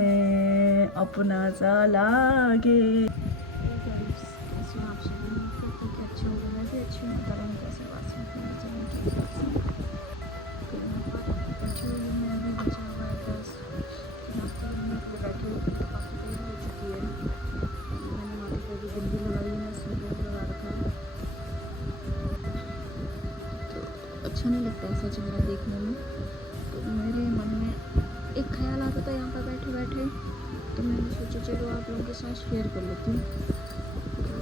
में अपना सा लागे। अच्छा नहीं लगता ऐसा चेहरा देखने में। तो मेरे मन में एक ख्याल आता था यहाँ पर बैठे बैठे, तो मैंने सोचा चलो आप लोगों के साथ शेयर कर लेती हूँ। तो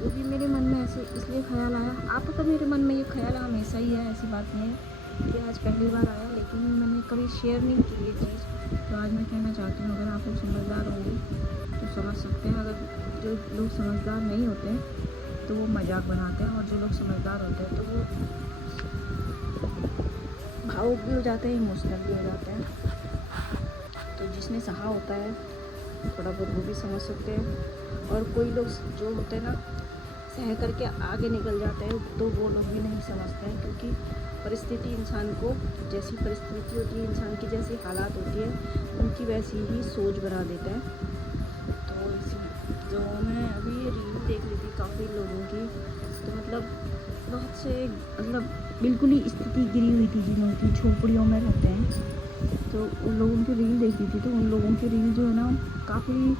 वो भी मेरे मन में ऐसे इसलिए ख्याल आया, आता था मेरे मन में ये ख्याल हमेशा ही है, ऐसी बात नहीं है कि आज पहली बार आया, लेकिन मैंने कभी शेयर नहीं की ये चीज़। तो आज मैं कहना चाहती हूँ, अगर आप लोग समझदार होंगे तो समझ सकते हैं। अगर जो लोग समझदार नहीं होते तो वो मजाक बनाते हैं, और जो लोग समझदार होते हैं तो वो भावुक भी हो जाते हैं, इमोशनल भी हो जाते हैं। तो जिसने सहा होता है थोड़ा बहुत वो भी समझ सकते हैं, और कोई लोग जो होते हैं ना सह करके आगे निकल जाते हैं, तो वो लोग भी नहीं समझते हैं। क्योंकि परिस्थिति इंसान को, जैसी परिस्थिति होती है इंसान की, जैसी हालात होती है उनकी वैसी ही सोच बना देता है। तो इसी जो मैं अभी रील देख ली थी काफ़ी लोगों की, तो मतलब बहुत से मतलब बिल्कुल ही स्थिति गिरी हुई थी, जिनकी झोपड़ियों में रहते हैं। तो उन लोगों की रील देखी थी, तो उन लोगों की रील जो है ना काफ़ी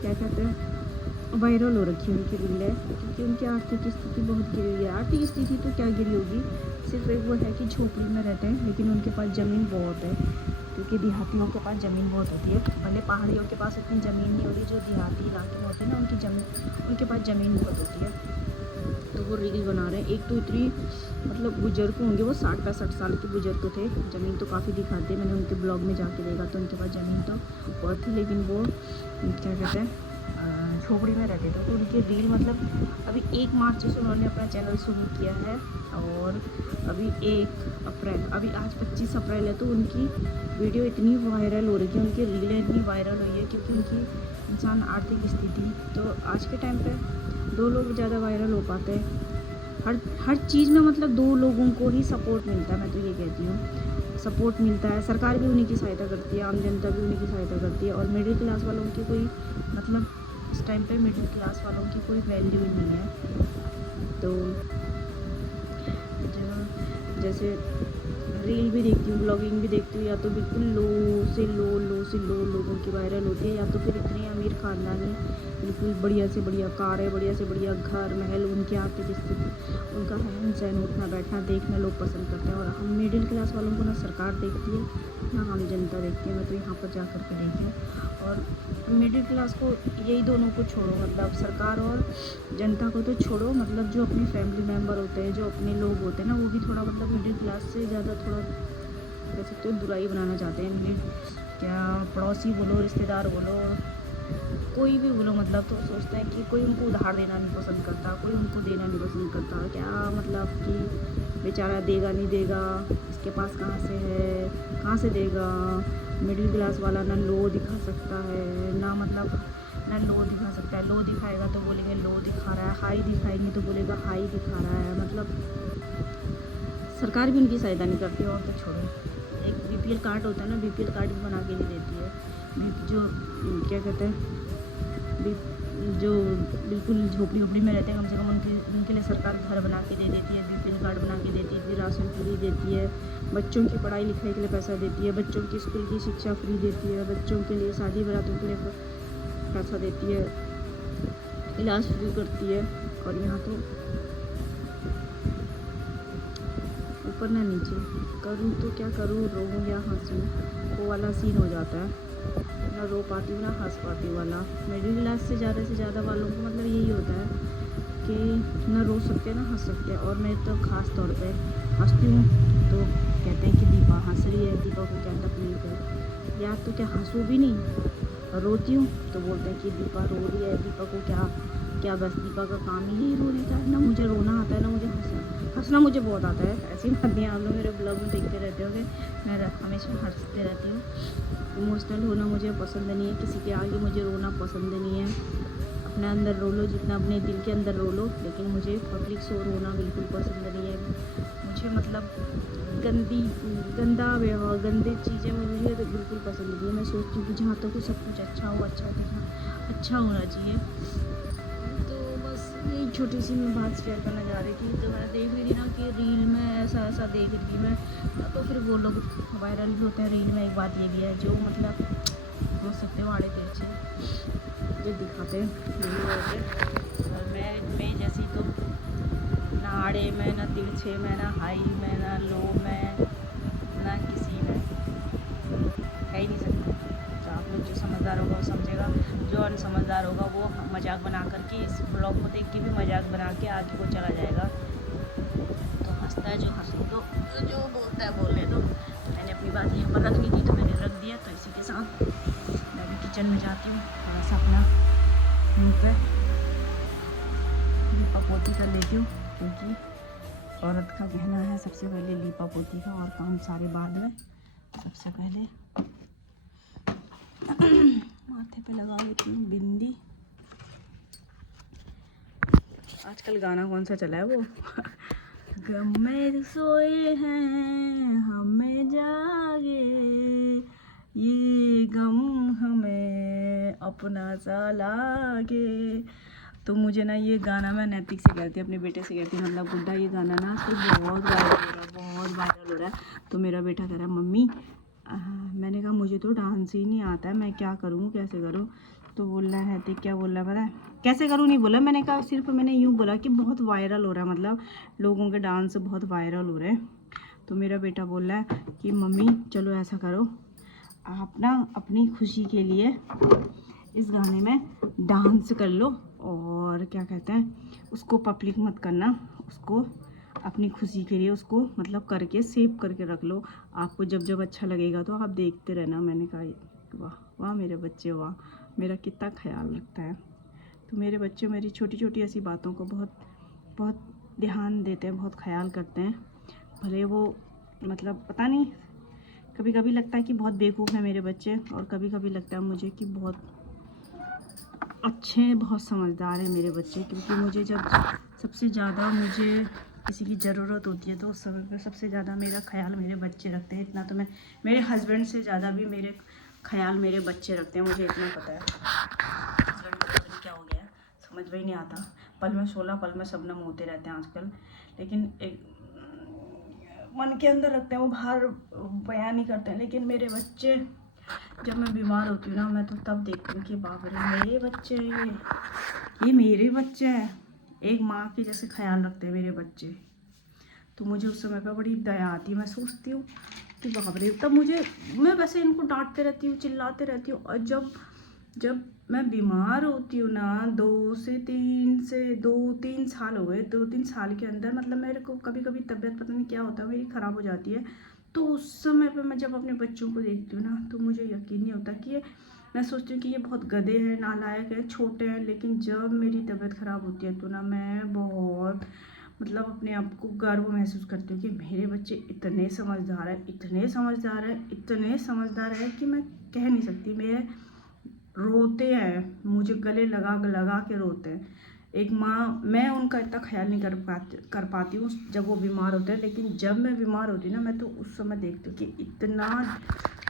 क्या कहते हैं वायरल हो रखी है उनकी रीलें, क्योंकि उनकी आर्थिक स्थिति बहुत गिरी हुई है। आर्थिक स्थिति तो क्या गिरी होगी, सिर्फ एक वो है कि झोपड़ी में रहते हैं, लेकिन उनके पास ज़मीन बहुत है। क्योंकि देहातियों के पास ज़मीन बहुत होती है, भले पहाड़ियों के पास इतनी ज़मीन नहीं होती, जो देहाती इलाके में होते हैं ना उनके पास ज़मीन बहुत होती है। तो वो रील बना रहे हैं। एक तो इतनी मतलब बुजुर्ग होंगे, वो 60-65 साल के बुजुर्ग थे। ज़मीन तो काफ़ी दिखाते हैं, मैंने उनके ब्लॉग में जाके देखा तो उनके पास ज़मीन तो बहुत थी, लेकिन वो क्या कहते हैं झोपड़ी में रहते थे। तो उनकी रील मतलब अभी 1 मार्च से उन्होंने अपना चैनल शुरू किया है, और अभी 1 अप्रैल, अभी आज 25 अप्रैल है, तो उनकी वीडियो इतनी वायरल हो रही है, उनकी रीलें इतनी वायरल हुई है, क्योंकि उनकी इंसान आर्थिक स्थिति, तो आज के टाइम पे 2 लोग ज़्यादा वायरल हो पाते हैं। हर चीज़ में मतलब 2 लोगों को ही सपोर्ट मिलता है, मैं तो ये कहती हूँ सपोर्ट मिलता है। सरकार भी उन्हीं की सहायता करती है, आम जनता भी उन्हीं की सहायता करती है, और मिडिल क्लास वालों की कोई मतलब इस टाइम पे मिडिल क्लास वालों की कोई वैल्यू ही नहीं है। तो जैसे रील भी देखती हूँ, ब्लॉगिंग भी देखती हूँ, या तो बिल्कुल लो से लो लोगों की वायरल होती है, या तो फिर इतने अमीर ख़ानदानी बिल्कुल बढ़िया से बढ़िया कार है, बढ़िया से बढ़िया घर महल, उनकी आर्थिक स्थिति, उनका रहन सहन, उठना बैठना देखना लोग पसंद करते हैं। और हम मिडिल क्लास वालों को ना सरकार देखती है ना आम जनता देखती है। मैं तो यहाँ पर जा कर के देखी हूँ। और मिडिल क्लास को, यही दोनों को छोड़ो, मतलब सरकार और जनता को तो छोड़ो, मतलब जो अपने फैमिली मेम्बर होते हैं, जो अपने लोग होते हैं ना, वो भी थोड़ा मतलब मिडिल क्लास से ज़्यादा थोड़ा कह सकते हो बुराई बनाना चाहते हैं। क्या पड़ोसी बोलो, रिश्तेदार बोलो, कोई भी बोलो, मतलब तो सोचते हैं कि कोई उनको उधार देना नहीं पसंद करता, कोई उनको देना नहीं पसंद करता। क्या मतलब कि बेचारा देगा नहीं देगा, इसके पास कहाँ से है, कहाँ से देगा। मिडिल क्लास वाला ना लो दिखा सकता है, ना मतलब ना लो दिखा सकता है। लो दिखाएगा तो बोलेंगे लो दिखा रहा है, हाई दिखाएंगे तो बोलेगा हाई दिखा रहा है। मतलब सरकार भी उनकी सहायता नहीं करती। और तो छोड़ो, एक बीपीएल कार्ड होता है ना, बीपीएल कार्ड भी बना के नहीं देती है। जो क्या कहते हैं जो बिल्कुल झोपड़ी वोपड़ी में रहते हैं, कम से कम उनके लिए सरकार घर बना के दे देती है, बीपीएल कार्ड बना के देती है, फिर राशन फ्री देती है, बच्चों की पढ़ाई लिखाई के लिए पैसा देती है, बच्चों की स्कूल की शिक्षा फ्री देती है, बच्चों के लिए शादी बरातों के लिए पैसा देती है, इलाज फ्री करती है। और यहाँ तो ऊपर ना नीचे, करूँ तो क्या करूँ, रोऊँ या हंसूँ, वो वाला सीन हो जाता है। ना रो पाती हूँ ना हंस पाती हूँ वाला। मिडिल क्लास से ज़्यादा वालों को मतलब यही होता है कि ना रो सकते ना हंस सकते। और मैं तो ख़ास तौर पे हंसती हूँ तो कहते हैं कि दीपा हंस रही है, दीपा को क्या तकलीफ है। यार तो क्या हंसूँ भी नहीं, और रोती हूँ तो बोलते हैं कि दीपा रो रही है, दीपा को क्या बस दीपा का काम ही यही रोने का है। ना मुझे रोना आता है ना मुझे हंसना मुझे बहुत आता है। ऐसी बात नहीं, आप लोग मेरे ब्लॉग में देखते रहते होंगे, मैं हमेशा हंसते रहती हूँ। इमोशनल होना मुझे पसंद नहीं है, किसी के आगे मुझे रोना पसंद नहीं है। अपने अंदर रो लो जितना अपने दिल के अंदर रो लो, लेकिन मुझे पब्लिक शो रोना बिल्कुल पसंद नहीं है। कुछ मतलब गंदा व्यवहार, गंदी चीज़ें मुझे तो बिल्कुल पसंद नहीं है। मैं सोचती हूँ कि जहाँ तक तो सब कुछ अच्छा हो, अच्छा दिखना, अच्छा होना चाहिए। तो बस यही छोटी सी मैं बात शेयर करना चाह रही थी। तो मैं देख रही थी ना कि रील में ऐसा ऐसा देख रही थी मैं, तो फिर वो लोग वायरल भी होते हैं रील में। एक बात ये भी है जो मतलब हो सकते वाड़े तिरछे जो दिखाते हैं वीडियो होते, और मैं जैसी तो ना आड़े में, ना तिरछे में, ना हाई में, ना लो में, ना किसी में है ही नहीं सकती। तो आप लोग जो समझदार होगा वो समझेगा, जो अनसमझदार होगा वो मजाक बना करके इस ब्लॉग को देख के भी मजाक बना के आगे को चला जाएगा। तो हंसता है जो हंसने दो, जो बोलता है बोलने दो। मैंने अपनी बात यहीं पर रखनी थी तो मैंने रख दिया। तो इसी के साथ मैं भी किचन में जाती हूँ, थोड़ा सा अपना मुँह पे लीपा पोती कर लेती हूँ, क्योंकि औरत का कहना है सबसे पहले लीपा पोती का, और काम सारे बाद में। सबसे पहले माथे पे लगा लेती हूँ बिंदी। आजकल गाना कौन सा चला है वो गम में सोए हैं हमें जागे, ये गम हमें अपना सा लागे। तो मुझे ना ये गाना मैं नैतिक से कहती हूँ, अपने बेटे से कहती हूँ, मतलब गुड्डा ये गाना ना आजकल बहुत वायरल हो रहा है, बहुत वायरल हो रहा है। तो मेरा बेटा कह रहा है मम्मी, मैंने कहा मुझे तो डांस ही नहीं आता है, मैं क्या करूँ, कैसे करूँ। तो बोल रहा है नैतिक, क्या बोल रहा है पता है, कैसे करूँ नहीं बोला, मैंने कहा सिर्फ मैंने यूँ बोला कि बहुत वायरल हो रहा है, मतलब लोगों के डांस बहुत वायरल हो रहे हैं। तो मेरा बेटा बोल रहा है कि मम्मी चलो ऐसा करो, आप ना अपनी खुशी के लिए इस गाने में डांस कर लो, और क्या कहते हैं उसको पब्लिक मत करना, उसको अपनी खुशी के लिए उसको मतलब करके सेव करके रख लो, आपको जब जब अच्छा लगेगा तो आप देखते रहना। मैंने कहा वाह वाह मेरे बच्चे, वाह मेरा कितना ख्याल रखता है। तो मेरे बच्चे मेरी छोटी छोटी ऐसी बातों को बहुत बहुत ध्यान देते हैं, बहुत ख्याल करते हैं। भले वो मतलब पता नहीं, कभी कभी लगता है कि बहुत बेवकूफ़ है मेरे बच्चे, और कभी कभी लगता है मुझे कि बहुत अच्छे हैं, बहुत समझदार हैं मेरे बच्चे। क्योंकि मुझे जब सबसे ज़्यादा मुझे किसी की ज़रूरत होती है तो उस समय पे सबसे ज़्यादा मेरा ख्याल मेरे बच्चे रखते हैं। इतना तो मैं मेरे हस्बैंड से ज़्यादा भी मेरे ख्याल मेरे बच्चे रखते हैं, मुझे इतना पता है। हस्बैंड को पता नहीं क्या हो गया है, समझ में ही नहीं आता, पल में 16 पल में शबनम होते रहते हैं आजकल। लेकिन एक मन के अंदर रखते हैं, वो बाहर बयान नहीं करते हैं। लेकिन मेरे बच्चे, जब मैं बीमार होती हूँ ना, मैं तो तब देखती हूँ कि बाप रे मेरे बच्चे ये मेरे बच्चे हैं। एक माँ के जैसे ख्याल रखते हैं मेरे बच्चे। तो मुझे उस समय पर बड़ी दया आती है, मैं सोचती हूँ कि बाप रे। तब मैं वैसे इनको डांटते रहती हूँ, चिल्लाते रहती हूँ, और जब मैं बीमार होती हूँ ना, 2-3 साल हो गए, 2-3 साल के अंदर मतलब मेरे को कभी कभी तबीयत पता नहीं क्या होता है मेरी ख़राब हो जाती है। तो उस समय पे मैं जब अपने बच्चों को देखती हूँ ना, तो मुझे यकीन नहीं होता कि मैं सोचती हूँ कि ये बहुत गधे हैं, नालायक हैं, छोटे हैं। लेकिन जब मेरी तबीयत ख़राब होती है तो ना मैं बहुत मतलब अपने आप को गर्व महसूस करती हूँ कि मेरे बच्चे इतने समझदार हैं, इतने समझदार हैं, इतने समझदार हैं कि मैं कह नहीं सकती। मेरे रोते हैं, मुझे गले लगा के रोते हैं। एक माँ, मैं उनका इतना ख्याल नहीं कर पाती हूँ जब वो बीमार होते हैं। लेकिन जब मैं बीमार होती हूँ ना, मैं तो उस समय देखती हूँ कि इतना,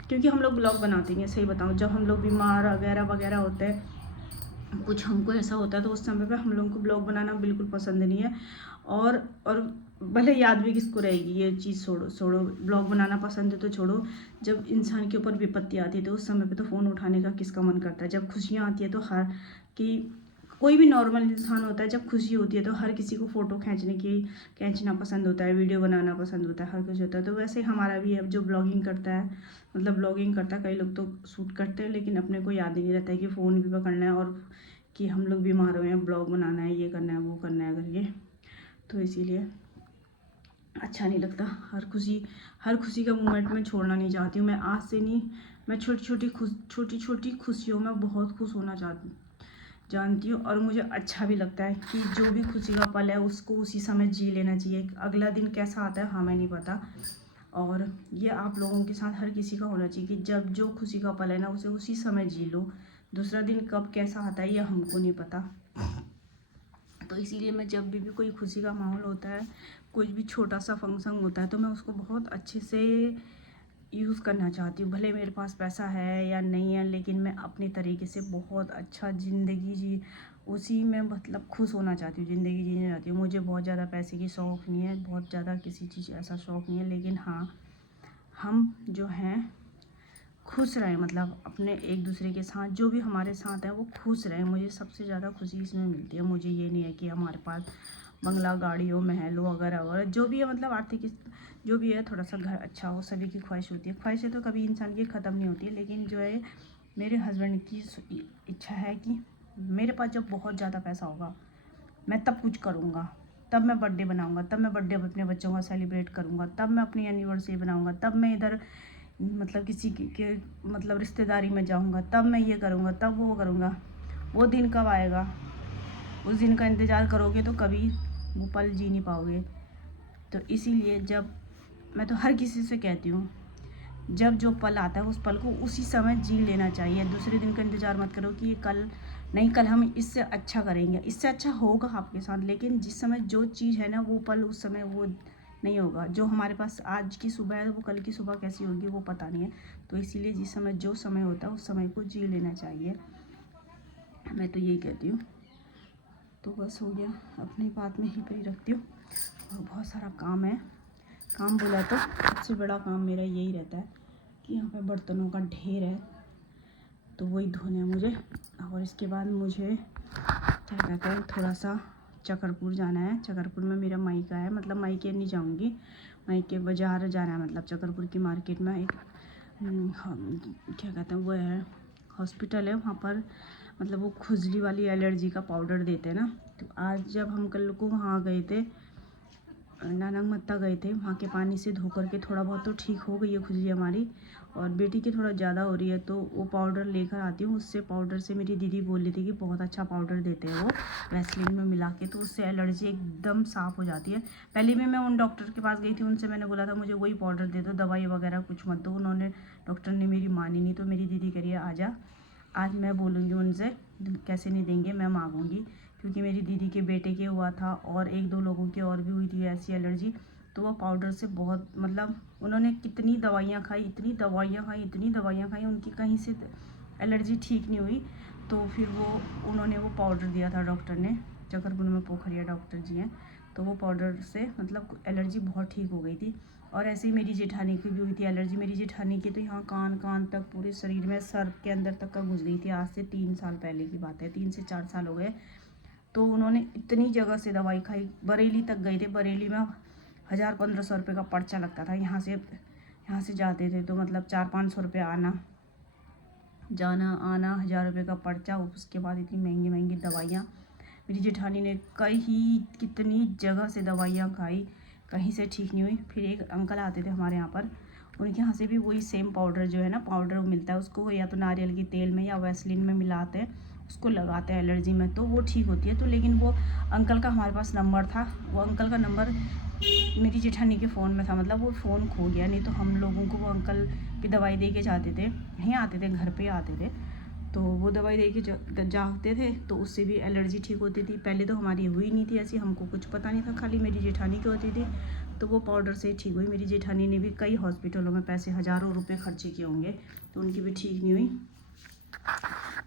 क्योंकि हम लोग ब्लॉग बनाते हैं, सही बताऊँ, जब हम लोग बीमार वगैरह वगैरह होते हैं, कुछ हमको ऐसा होता है, तो उस समय पे हम लोगों को ब्लॉग बनाना बिल्कुल पसंद नहीं है। और भले याद भी किसको रहेगी ये चीज़, छोड़ो ब्लॉग बनाना पसंद है तो छोड़ो। जब इंसान के ऊपर विपत्ति आती है तो उस समय पे तो फ़ोन उठाने का किसका मन करता है। जब खुशियाँ आती है तो हर कि कोई भी नॉर्मल इंसान होता है, जब खुशी होती है तो हर किसी को फ़ोटो खींचना पसंद होता है, वीडियो बनाना पसंद होता है, हर कुछ होता है। तो वैसे हमारा भी है, जो ब्लॉगिंग करता है, मतलब ब्लॉगिंग करता है, कई लोग तो शूट करते हैं, लेकिन अपने को याद ही नहीं रहता है कि फ़ोन भी पकड़ना है और कि हम लोग बीमार हुए हैं, ब्लॉग बनाना है, ये करना है, वो करना है करके। तो इसीलिए अच्छा नहीं लगता। हर खुशी का मोमेंट मैं छोड़ना नहीं चाहती हूँ। मैं आज से नहीं, मैं छोटी छोटी खुशियों में बहुत खुश होना जानती हूँ। और मुझे अच्छा भी लगता है कि जो भी खुशी का पल है उसको उसी समय जी लेना चाहिए। अगला दिन कैसा आता है हमें नहीं पता, और ये आप लोगों के साथ हर किसी का होना चाहिए कि जब जो खुशी का पल है ना, उसे उसी समय जी लो। दूसरा दिन कब कैसा आता है ये हमको नहीं पता। तो इसीलिए मैं जब भी कोई खुशी का माहौल होता है, कोई भी छोटा सा फंक्शन होता है तो मैं उसको बहुत अच्छे से यूज़ करना चाहती हूँ। भले मेरे पास पैसा है या नहीं है, लेकिन मैं अपने तरीके से बहुत अच्छा ज़िंदगी जी उसी में मतलब खुश होना चाहती हूँ, ज़िंदगी जीना चाहती हूँ। मुझे बहुत ज़्यादा पैसे की शौक़ नहीं है, बहुत ज़्यादा किसी चीज़ ऐसा शौक़ नहीं है, लेकिन हाँ, हम जो हैं खुश रहें, मतलब अपने एक दूसरे के साथ जो भी हमारे साथ हैं वो खुश रहें। मुझे सबसे ज़्यादा खुशी इसमें मिलती है। मुझे ये नहीं है कि हमारे पास बंगला, गाड़ी हो, महल हो, वगैरह वगैरह जो भी है, मतलब आर्थिक जो भी है, थोड़ा सा घर अच्छा हो, सभी की ख्वाहिश होती है। ख्वाहिशें तो कभी इंसान की ख़त्म नहीं होती है, लेकिन जो है मेरे हस्बैंड की इच्छा है कि मेरे पास जब बहुत ज़्यादा पैसा होगा मैं तब कुछ करूँगा, तब मैं बर्थडे बनाऊँगा, तब मैं बर्थडे अपने बच्चों का सेलिब्रेट करूँगा, तब मैं अपनी एनिवर्सरी बनाऊँगा, तब मैं इधर मतलब किसी के मतलब रिश्तेदारी में जाऊँगा, तब मैं ये करूँगा, तब वो करूँगा। वो दिन कब आएगा? उस दिन का इंतज़ार करोगे तो कभी वो पल जी नहीं पाओगे। तो इसीलिए जब मैं तो हर किसी से कहती हूँ, जब जो पल आता है उस पल को उसी समय जी लेना चाहिए। दूसरे दिन का इंतज़ार मत करो कि कल नहीं, कल हम इससे अच्छा करेंगे, इससे अच्छा होगा आपके साथ, लेकिन जिस समय जो चीज़ है ना वो पल उस समय वो नहीं होगा। जो हमारे पास आज की सुबह है वो कल की सुबह कैसी होगी वो पता नहीं है। तो इसीलिए जिस समय जो समय होता है उस समय को जी लेना चाहिए, मैं तो यही कहती हूँ। तो बस हो गया, अपनी बात में ही पे रखती हूँ। और बहुत सारा काम है। काम बोला तो सबसे बड़ा काम मेरा यही रहता है कि यहाँ पे बर्तनों का ढेर है तो वही धोने हैं मुझे। और इसके बाद मुझे क्या कहते हैं, थोड़ा सा चकरपुर जाना है। चकरपुर में मेरा मायका है, मतलब मायके नहीं जाऊँगी, मायके बाज़ार जाना है, मतलब चकरपुर की मार्केट में एक क्या कहते हैं वो है हॉस्पिटल है, वहाँ पर मतलब वो खुजली वाली एलर्जी का पाउडर देते हैं ना। तो आज जब हम कल को वहाँ गए थे, नानक मत्ता गए थे, वहाँ के पानी से धो करके थोड़ा बहुत तो ठीक हो गई है खुजली हमारी, और बेटी की थोड़ा ज़्यादा हो रही है तो वो पाउडर लेकर आती हूँ। उससे पाउडर से मेरी दीदी बोल रही थी कि बहुत अच्छा पाउडर देते हैं वो वैसलीन में मिला के, तो उससे एलर्जी एकदम साफ़ हो जाती है। पहले भी मैं उन डॉक्टर के पास गई थी, उनसे मैंने बोला था मुझे वही पाउडर दे दो, दवाई वगैरह कुछ मत दो। उन्होंने डॉक्टर ने मेरी मानी नहीं, तो मेरी दीदी कह रही है आजा, आज मैं बोलूँगी उनसे, कैसे नहीं देंगे, मैं मांगूंगी। क्योंकि मेरी दीदी के बेटे के हुआ था और एक दो लोगों की और भी हुई थी ऐसी एलर्जी। तो वो पाउडर से बहुत मतलब उन्होंने कितनी दवाइयाँ खाई, इतनी दवाइयाँ खाई, इतनी दवाइयाँ खाई, उनकी कहीं से एलर्जी ठीक नहीं हुई। तो फिर वो उन्होंने वो पाउडर दिया था डॉक्टर ने, चकरपुर में पोखरिया डॉक्टर जी हैं, तो वो पाउडर से मतलब एलर्जी बहुत ठीक हो गई थी। और ऐसे ही मेरी जेठानी की भी हुई थी एलर्जी। मेरी जेठानी की तो यहाँ कान तक, पूरे शरीर में, सर के अंदर तक का घुस गई थी। आज से 3 साल पहले की बात है, 3 से 4 साल हो गए। तो उन्होंने इतनी जगह से दवाई खाई, बरेली तक गए थे। बरेली में 1000-1500 रुपये का पर्चा लगता था। यहाँ से जाते थे तो मतलब 400-500 रुपये जाना आना, 1000 रुपये का पर्चा, उसके बाद इतनी महंगी महंगी दवाइयाँ। मेरी जेठानी ने कितनी जगह से दवाइयाँ खाई, कहीं से ठीक नहीं हुई। फिर एक अंकल आते थे हमारे यहाँ पर, उनके यहाँ से भी वही सेम पाउडर जो है ना, पाउडर मिलता है, उसको या तो नारियल के तेल में या वैसलीन में मिलाते हैं, उसको लगाते हैं एलर्जी में, तो वो ठीक होती है। तो लेकिन वो अंकल का हमारे पास नंबर था, वो अंकल का नंबर मेरी जेठानी के फ़ोन में था, मतलब वो फ़ोन खो गया, नहीं तो हम लोगों को वो अंकल की दवाई दे के जाते थे, नहीं आते थे, घर पे आते थे। तो वो दवाई दे के जाते थे तो उससे भी एलर्जी ठीक होती थी। पहले तो हमारी हुई नहीं थी ऐसी, हमको कुछ पता नहीं था, खाली मेरी जेठानी की होती थी। तो वो पाउडर से ठीक हुई। मेरी जेठानी ने भी कई हॉस्पिटलों में पैसे, हज़ारों रुपए खर्चे किए होंगे, तो उनकी भी ठीक नहीं हुई।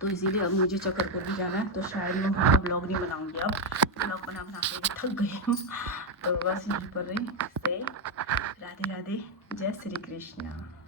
तो इसीलिए अब मुझे चकरपुर भी जाना है, तो शायद मैं वहाँ ब्लॉग नहीं बनाऊँगी। अब ब्लॉग बना के भी थक गई हूँ। तो बस यहीं पर रही से राधे राधे, जय श्री कृष्णा।